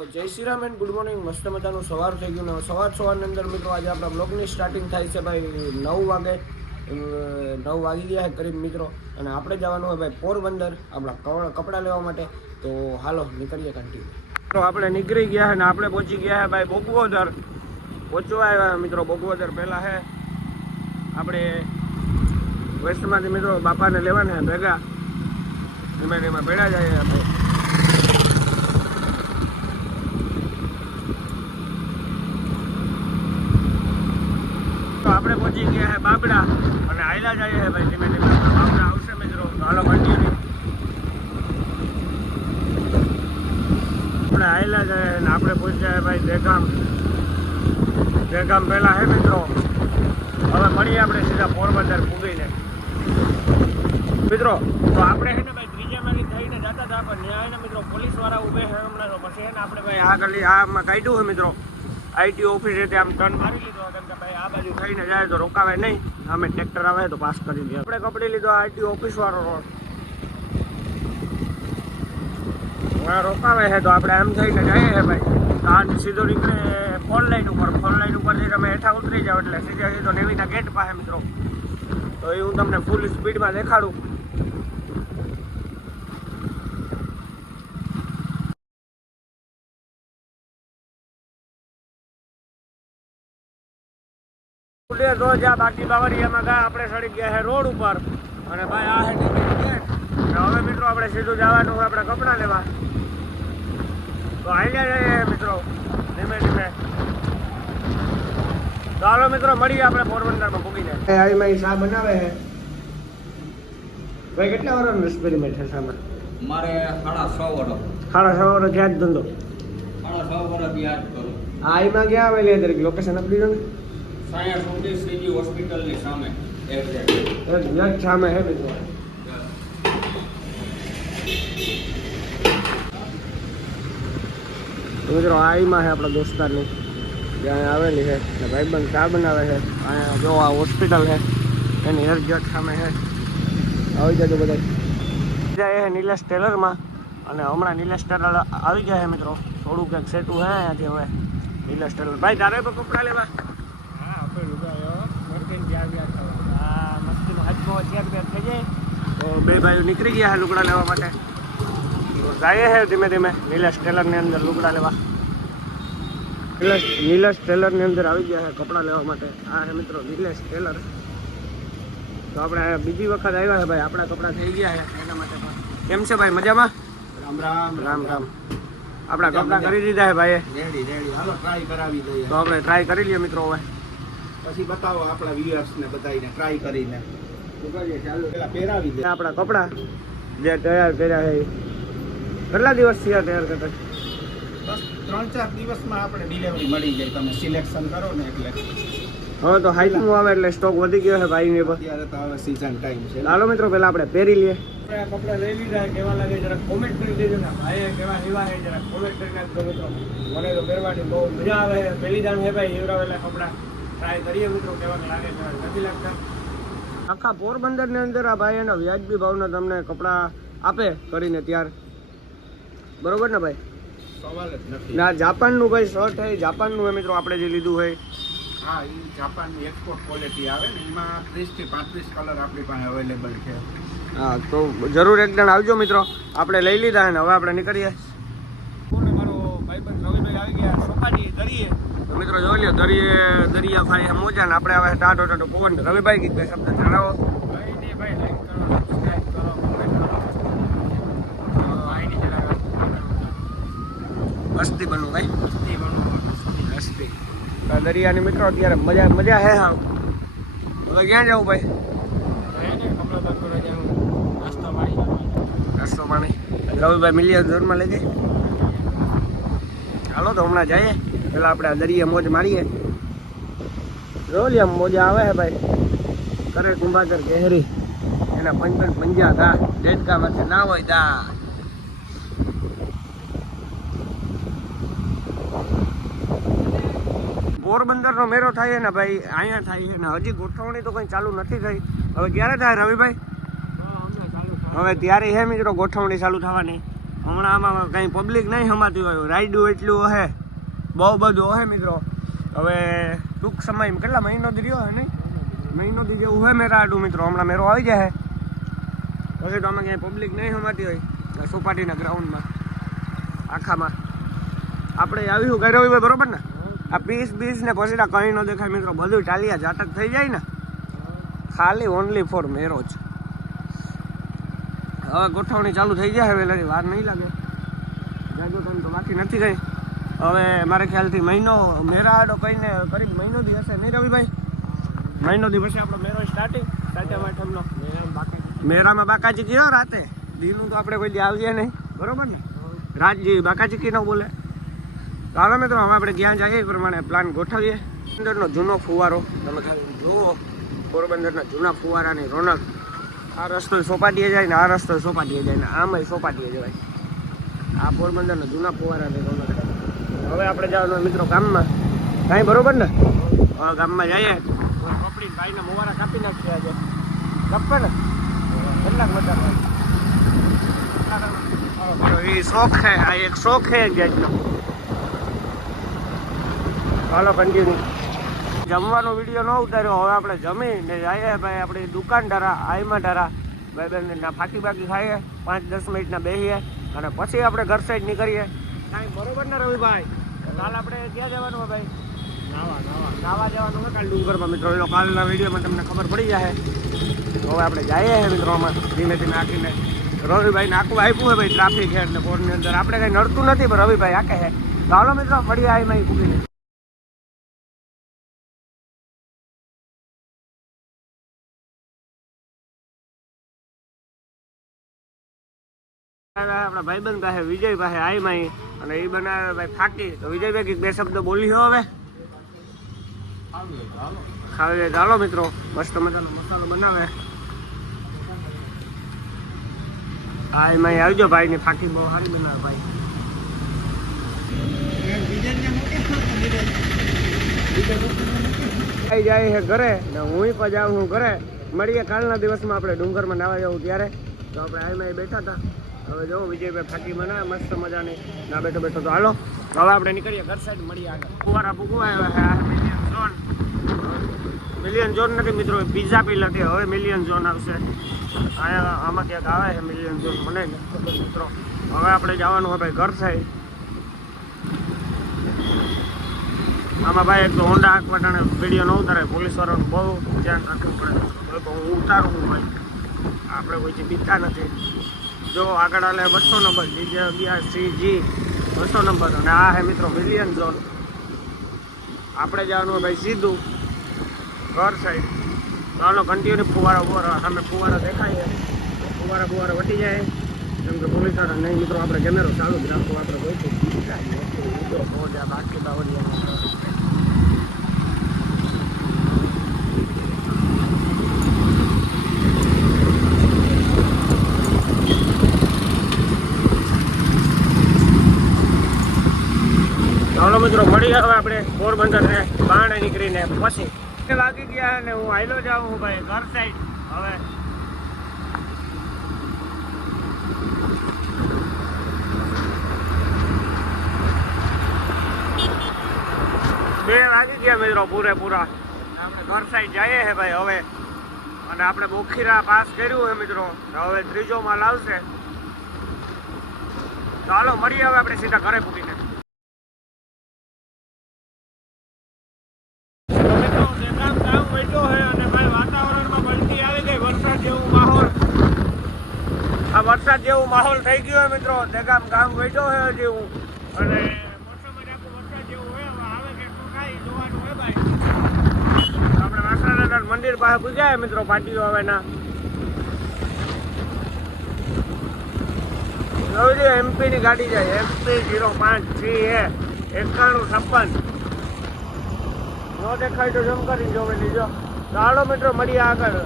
જય Shri Ram and good morning. મસ્ત મજાનું સવાર થઈ ગયું ને સવારની અંદર મિત્રો આજે આપણા બ્લોગની સ્ટાર્ટિંગ થાય છે ભાઈ 9 વાગે. 9 વાગી ગયા છે કરીબ મિત્રો, અને આપણે જવાનું હોય ભાઈ પોરબંદર આપણા કપડાં લેવા માટે. તો હાલો નીકળીએ કન્ટિન્યુ. તો આપણે નીકળી ગયા છે ને આપણે પહોંચી ગયા છે ભાઈ બોગવદર. પહોંચવા આવ્યા મિત્રો બોગવદર. પહેલાં છે આપણે વેસ્ટમાંથી મિત્રો બાપાને લેવાના ભેગા એમાં ભેળા જાય આપણે. તો આપણે પહોંચી ગયા છે બાબડા અને આયલા જઈએ છે ભાઈ ધીમે ધીમે. બાબડા આવશે મિત્રો, તો હાલો કન્ટિન્યુ. આપણે આયલા જઈએ અને આપણે પહોંચ્યા છે ભાઈ દહેગામ. દહેગામ પહેલાં હે મિત્રો. હવે મળીએ આપણે સીધા પોરબંદર પૂગીને મિત્રો. તો આપણે છે ને ભાઈ ત્રીજા મારી થઈને જતા હતા, પણ ત્યાં ને મિત્રો પોલીસવાળા ઊભે છે હમણાં. તો પછી એને આપણે ભાઈ આગળ આમાં કાઢ્યું છે મિત્રો. આઈટી ઓફિસ રીતે આમ ટર્ન મારી લીધો, કેમ કે ભાઈ આ બાજુ થઈને જાય તો રોકાવે નહીં. અમે ટ્રેક્ટર આવે તો પાસ કરી દઈએ. આપણે કપડી લીધો આઈટી ઓફિસ વાળો રોડ. રોકાવે છે તો આપણે એમ થઈને જઈએ છે ભાઈ. આ સીધો નીકળે ફોર લાઈન ઉપર. ફોર લાઈન ઉપરથી તમે હેઠા ઉતરી જાઓ એટલે સીધો નેવીના ગેટ પાસે મિત્રો. તો એ હું તમને ફૂલ સ્પીડમાં દેખાડું. તો જ્યાં બાકી બાવરિયામાં ગયા આપણે સડી ગયા છે રોડ ઉપર, અને ભાઈ આ છે ગેટ. હવે મિત્રો આપણે સીધું જવાનું હોય આપણે કપડાં લેવા. તો હાલ્યા જઈએ મિત્રો ધીમે ધીમે. તો હાલો મિત્રો મળીએ આપણે પોરબંદરમાં પૂગીને. આવીમાં શા બનાવે છે ભાઈ. કેટલા વર્ષનો એક્સપેરિમેન્ટ છે સામે? મારે 6.5 વર્ષ. 6.5 વર્ષ ત્યાં જ ધંધો? 6.5 વર્ષ યાદ કરું. આવીમાં ક્યાં આવેલી હતી લોકેશન આપી દો ને. સાયા સોટી સીજી હોસ્પિટલની સામે એક્ઝેક્ટ સામે હે મિત્રો. મિત્રો આઈમાં છે આપણા દોસ્તારની જ્યાં આવેલી છે. ભાઈબંધ ચા બનાવે છે. અહીંયા જો આ હોસ્પિટલ છે એની એક્ઝેક્ટ સામે છે. આવી જજો બધા. જાય છે નિલેશ ટેલરમાં, અને હમણાં નિલેશ ટેલર આવી ગયા છે મિત્રો. થોડું કંઈક સેટું છે અહીંયાથી હવે નિલેશ ટેલર. ભાઈ તારે પણ કપડાં લેવા? તો બે ભાઈઓ નીકળી ગયા છે લુગડા લેવા માટે. જાય છે ધીમે ધીમે નિલેશ ટેલરની અંદર લુગડા લેવા. નિલેશ ટેલરની અંદર આવી ગયા છે કપડાં લેવા માટે. આ છે મિત્રો નિલેશ ટેલર. તો આપણે બીજી વખત આવ્યા છે ભાઈ. આપણા કપડાં થઈ ગયા છે એના માટે. કેમ છે ભાઈ? મજામાં? રામ રામ રામ રામ. આપણા કપડાં કરી દીધા છે ભાઈ. રેડી હાલો ટ્રાય કરાવી દઈએ. તો આપણે ટ્રાય કરી લઈએ મિત્રો. હવે પછી બતાવો આપણા વ્યુઅર્સને બતાવીને ટ્રાય કરીને પેલા પહેરાવી દે આપણા કપડાં જે તૈયાર કર્યા છે. કેટલા દિવસ થયા તૈયાર કરતા? બસ 3-4 દિવસમાં આપણે ડિલિવરી મળી જાય. તમે સિલેક્શન કરો ને એટલે. હવે તો હાઈટમાં આવે એટલે સ્ટોક વધી ગયો છે ભાઈની પર. અત્યારે તો હવે સીઝન ટાઈમ છે. ચાલો મિત્રો પહેલા આપણે પહેરી લઈએ. આપણે કપડાં લઈ લીધા. કેવા લાગે જરા કોમેન્ટ કરી દેજો ને. ભાઈ કેવા લેવા છે જરા કોમેન્ટ કરી નાખજો મિત્રો. મને તો પહેરવાની બહુ મજા આવે. પહેલી જાણ છે ભાઈ એવડાવેલા કપડાં. ટ્રાય કરીએ મિત્રો કેવા લાગે છે. નથી લાગતા? આખા પોરબંદરની અંદર આ ભાઈ એના વ્યાજબી ભાવના તમને કપડાં આપે કરીને ત્યાર. બરોબર ને ભાઈ? સવાલ જ નથી. ના જાપાનનું ભાઈ શર્ટ હોય. જાપાનનું હોય મિત્રો આપણે જે લીધું હોય. હા, એ જાપાનની એક્સપોર્ટ ક્વોલિટી આવે ને. એમાં 30 થી 35 કલર આપણી પાસે અવેલેબલ છે. હા, તો જરૂર એકદમ આવજો મિત્રો. આપણે લઈ લીધા ને હવે આપણે નીકળીએ. મારો ભાઈબંધ રવિભાઈ આવી ગયા સોપાજી દરિયે. તો મિત્રો જોઈ લો દરિયા ભાઈ મોજા ને આપણે હવે ટાટો પવન. રવિભાઈ કીધું શબ્દ જણાવો. હસ્તી બનવું ભાઈ. હસ્તી દરિયાની મિત્રો અત્યારે મજા હે. હા, હવે ક્યાં જવું ભાઈ? રસ્તો પાણી રવિભાઈ મિલિયન ઝોનમાં લઈ જાય. હાલો તો હમણાં જઈએ. પેલા આપણે દરિયા મોજ મારીએ. રોલિયા મોજા આવે છે ભાઈ. કરે કુંભાકર કેહરી એના પંજા દા ડેડકામાંથી ના હોય દા. પોરબંદરનો મેળો થાય ને ભાઈ અહીંયા થાય છે ને. હજી ગોઠવણી તો કંઈ ચાલુ નથી થઈ. હવે ક્યારે થાય રવિભાઈ? હવે ત્યારે હે મિત્રો ગોઠવણી ચાલુ થવાની. હમણાં આમાં કંઈ પબ્લિક નહીં સમાતી હોય, રાઈડું એટલું હે, બહુ બધું હે મિત્રો. હવે ટૂંક સમયમાં કેટલા મહિનો દી રહ્યો હે નહીં, મહિનો દી જેવું હોય મેરા આડું મિત્રો. હમણાં મેરો આવી જાય પછી તો આમાં ક્યાંય પબ્લિક નહીં સમાતી હોય સોપાટીના ગ્રાઉન્ડમાં આખામાં. આપણે આવ્યું ઘરે હોય બરોબર ને, આ પીસ ને પછી કંઈ ન દેખાય મિત્રો, બધું ચાલ્યા જાટક થઈ જાય ને, ખાલી ઓનલી ફોર મેરો જ. હવે ગોઠવણી ચાલુ થઈ જાય, હવે લગી વાર નહીં લાગે, જાજો ટાઈમ તો બાકી નથી કંઈ. હવે મારે ખ્યાલથી મહિનો મેરા આડો કહીને કરીબ મહિનો દી હશે નહીં રવિભાઈ? મહિનો દી પછી આપણો મેરો સ્ટાર્ટિંગ સાતમનો મેરામાં બાકાચી કયો રાતે દીનું તો આપણે કોઈ દી આવીએ નહીં બરોબર ને, રાજજી બાકાચી કી ન બોલે. ચાલો મિત્રો હવે આપણે ક્યાં જઈએ એ પ્રમાણે પ્લાન ગોઠવીએ. પોરબંદરનો જૂનો ફુવારો તમે ખાલી જુઓ, પોરબંદરના જૂના ફુવારાની રોનક. આ રસ્તો સોપાટીએ જાય ને, આ રસ્તો સોપાટીએ જાય ને, આમાંય સોપાટીએ જવાય. આ પોરબંદરના જૂના ફુવારાની રોનક. હવે આપણે જવાનું મિત્રો ગામમાં, કાંઈ બરોબર ને? હવે ગામમાં જઈએ, કપડી ભાઈને મોવારા કાપી નાખીએ આજે. કપે ને કેટલાક બધા એ શોખ છે, આ એક શોખ છે ગેજનો. હાલો કન્ટિન્યુ. જમવાનો વિડીયો ન ઉતાર્યો, હવે આપણે જમીને જઈએ ભાઈ આપણી દુકાન ઢારા, આઈમાં ઢારા ભાઈ બહેનના ફાકી બાકી ખાઈએ, 5-10 મિનિટના બેસીએ અને પછી આપણે ઘર સાઈડ નીકળીએ. કાંઈ બરોબર ને રવિભાઈ? કાલ આપણે ક્યાં જવાનું હોય ભાઈ? નાવા જવાનું હોય કાલ ડુંગરમાં મિત્રો. એ કાલના વિડીયોમાં તમને ખબર પડી જાય. હવે આપણે જઈએ મિત્રો આમાં ધીમે ધીમે આખીને. રવિભાઈને આખું આપ્યું હોય ભાઈ, ટ્રાફિક છે એટલે ફોનની અંદર આપણે કંઈ નડતું નથી, પણ રવિભાઈ આખે છે. તો હાલો મિત્રો મળીએ આઈમાં પૂગીને. આપણા ભાઈબંધ પાસે વિજય પાસે આઈમાં અને એ બનાવે ભાઈ ફાકી. તો વિજયભાઈ કંઈક 2 શબ્દ બોલી હો હવે. ખાવી ચાલો મિત્રો, મસ્ત મજાનો મસાલો બનાવે. હા એમાં આવજો ભાઈ ની ફાકી બહુ સારી બનાવે ભાઈ. જાય છે ઘરે ને હું પણ જાઉં છું ઘરે. મળીએ કાલના દિવસમાં આપણે ડુંગરમાં નાવા જવું ત્યારે. તો આપણે આઈમાં બેઠા હતા. હવે જો વિજયભાઈ ફાકી બનાવે મસ્ત મજાની. ના બેઠો બેઠો તો હાલો હવે આપણે નીકળીએ ઘર સાઈડ, મળીએ આગળ. ફુવારા પૂગવા આવ્યા છે મિલિયન ઝોન નથી મિત્રો, પિઝા પીલાથી હવે મિલિયન ઝોન આવશે. અહીંયા આમાં ક્યાંક આવે છે મિલિયન ઝોન, મને નથી મિત્રો. હવે આપણે જવાનું હોય ભાઈ ઘર સાઈડ. આમાં ભાઈ એક તો હોન્ડા આંકવાટાણે વિડીયો ન ઉતારે, પોલીસવાળાનું બહુ ધ્યાન રાખવું પડે. હું ઉતારું હું ભાઈ, આપણે કોઈથી પીતા નથી. જો આગળ આલે 200 નંબર DJ11CG 200 નંબર, અને આ હે મિત્રો મિલિયન ઝોન. આપણે જવાનું હોય ભાઈ સીધું ઘર સાઈડ. ચાલો કન્ટિન્યુ. ફુવારા સામે ફુવારા દેખાય છે, ફુવારા વટી જાય કેમ કે પોલીસ વાળા નહીં મિત્રો. આપણે કેમેરો ચાલુ જ રાખવો, આપણે કોઈ બાકી બાવરિયા. ચાલો મિત્રો મળીએ હવે આપણે પોરબંદરને બાણે નીકળીને પછી વાગી ગયા ને હું આયલો જાઉં હું ભાઈ ઘર સાઈડ. હવે 2 વાગી ગયા મિત્રો પૂરેપૂરા. આપણે ઘર સાઈડ જઈએ છે ભાઈ હવે. અને આપણે બોખીરા પાસ કર્યું છે મિત્રો, હવે 3જો માલ આવશે. ચાલો મળીએ હવે આપણે સીધા ઘરે પૂકીને. વરસાદ જેવું માહોલ થઈ ગયો મિત્રો. દેગામ ગામ બેઠો છે હજી હું, અને મોસમ વરસાદ જેવું હોય આવે કે ખાઈ જોવાનું હોય ભાઈ. આપણે વાસણાદાર મંદિર પાસે પૂજાય મિત્રો, પાટીઓ હવે ના MP ની ગાડી જાય, MP 053 9156. ન દેખાય તો જમ કરી જોવે લીજો. ચાલો મિત્રો મળીએ આગળ.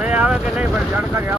મેં આવે કે નહીં પણ જાણકારી